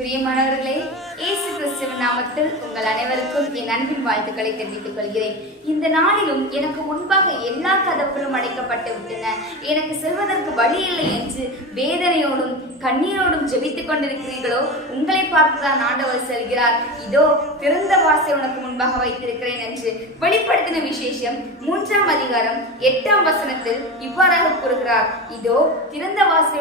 பிரியமானவர்களே இயேசு கிறிஸ்துவின் நாமத்தில் உங்கள் அனைவருக்கும் என் அன்பின் வாழ்த்துக்களை தெரிவித்துக் கொள்கிறேன். இந்த நாளிலும் எனக்கு முன்பாக எல்லா கதவுகளும் அடைக்கப்பட்டு விட்டன. எனக்கு செல்வதற்கு வழி இல்லை என்று வேதனையோடும் கண்ணீரோடும் ஜெபித்துக் கொண்டிருக்கிறீர்களோ உங்களை பார்த்துதான் ஆண்டவர் செல்கிறார். இதோ திறந்த வாசை உனக்கு முன்பாக வைத்திருக்கிறேன் என்று வெளிப்படுத்தின விசேஷம் மூன்றாம் அதிகாரம் எட்டாம் வசனத்தில் இவ்வாறாக கூறுகிறார். இதோ திறந்த வாசை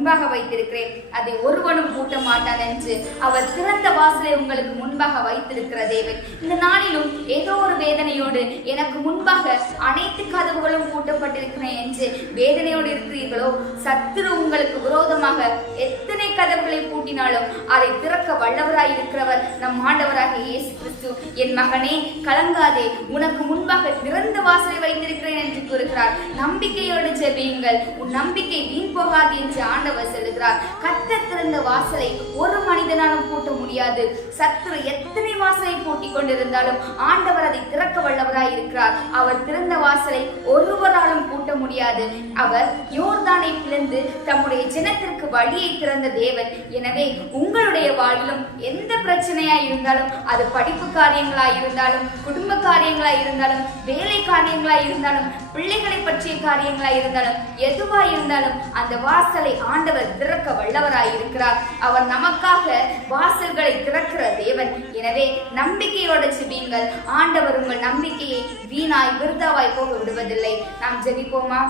முன்பாக வைத்திருக்கிறேன். அதை ஒருவனும் பூட்ட மாட்டான் என்று அவர் திறந்த வாசலை உங்களுக்கு முன்பாக வைத்திருக்கிற தேவன். இந்த நாளிலும் ஏதோ ஒரு வேதனையோடு எனக்கு முன்பாக அனைத்து கதவுகளும் பூட்டப்பட்டிருக்கிறேன் என்று வேதனையோடு இருக்கிறீர்களோ? சத்துரு உங்களுக்கு விரோதமாக எத்தனை கதவுகளை பூட்டினாலும் அதை திறக்க வல்லவராய் இருக்கிறவர் நம் ஆண்டவராக இயேசு கிறிஸ்து. என் மகனே கலங்காதே. உனக்கு முன்பாக திறந்த வாசலை வைத்திருக்கிறேன் என்று கூறுகிறார். நம்பிக்கையோடு ஜெபியுங்கள். உன் நம்பிக்கை வீண் போகாது என்று ஆண்டவர் சொல்லுகிறார். கத்த திறந்த வாசலை ஒரு மனிதனாலும் பூட்ட முடியாது. சத்துரு எத்தனை வாசல் பூட்டிக் கொண்டிருந்தாலும் ஆண்டவர் அதை திறக்க வல்லவராய் இருக்கிறார். அவர் திறந்த வாசலை ஒருவராலும் பூட்ட முடியாது. அவர் யோர்தானை பிளந்து தம்முடைய ஜனத்திற்கு வழியை திறந்த தேவன். எனவே உங்களுடைய வாழ்விலும் எந்த பிரச்சனையா இருந்தாலும் அது படிப்பு காரியங்களா இருந்தாலும் குடும்ப காரியங்களா இருந்தாலும் வேலை காரியங்களா இருந்தாலும் பிள்ளைகளை பற்றிய காரியங்களா இருந்தாலும் எதுவா இருந்தாலும் அந்த வாசலை ஆண்டவர் திறக்க வல்லவராய் இருக்கிறார். அவர் நமக்காக வாசல்களை திறக்கிற தேவன். எனவே நம்பிக்கை நம்பிக்கையோட ஜெபியுங்கள். ஆண்டவர் உங்கள் நம்பிக்கையை வீணாய் விருதாவாய் போக விடுவதில்லை. நாம் ஜெபிப்போமா?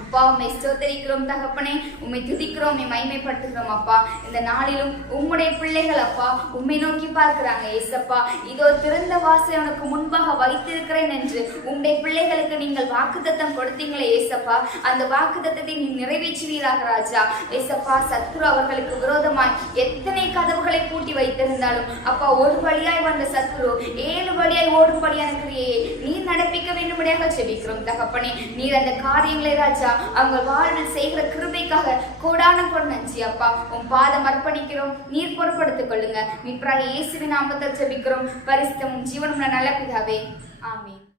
அப்பா உண்மை ஸ்தோத்தரிக்கிறோம் தகப்பனே உம்மை துதிக்கிறோம் உம்மை மைமைப்படுத்துகிறோம் அப்பா. இந்த நாளிலும் உம்முடைய பிள்ளைகள் அப்பா உம்மை நோக்கி பார்க்கிறாங்க ஏசப்பா. இதோ திறந்த வாசல் உனக்கு முன்பாக வைத்திருக்கிறேன் என்று உம்முடைய பிள்ளைகளுக்கு நீங்கள் வாக்குத்தத்தம் கொடுத்தீங்களே ஏசப்பா. அந்த வாக்குத்தத்தை நீ நிறைவேற்றுவீராக ராஜா. ஏசப்பா சத்ரு அவர்களுக்கு விரோதமாய் எத்தனை கதவுகளை பூட்டி வைத்திருந்தாலும் அப்பா ஒரு வழியாய் வந்த சத்ரு ஏழு வழியாய் ஓடும்படியான கிரியை நீர் நட வேண்டும்படியாக செபிக்கிறோம் தகப்பனே. நீர் அந்த காரியங்களை ராஜா அவங்க வாழ்வில் செய்கிற கிருபைக்காக கோடான கொண்டு நன்றி அப்பா. உன் பாதம் அர்ப்பணிக்கிறோம். நீர் பொறுப்படுத்திக் கொள்ளுங்க. மீட்பராக இயேசுவின் நாமத்தை ஜெபிக்கிறோம். பரிசுத்தமும் ஜீவனும் நல்ல பிதாவே. ஆமீன்.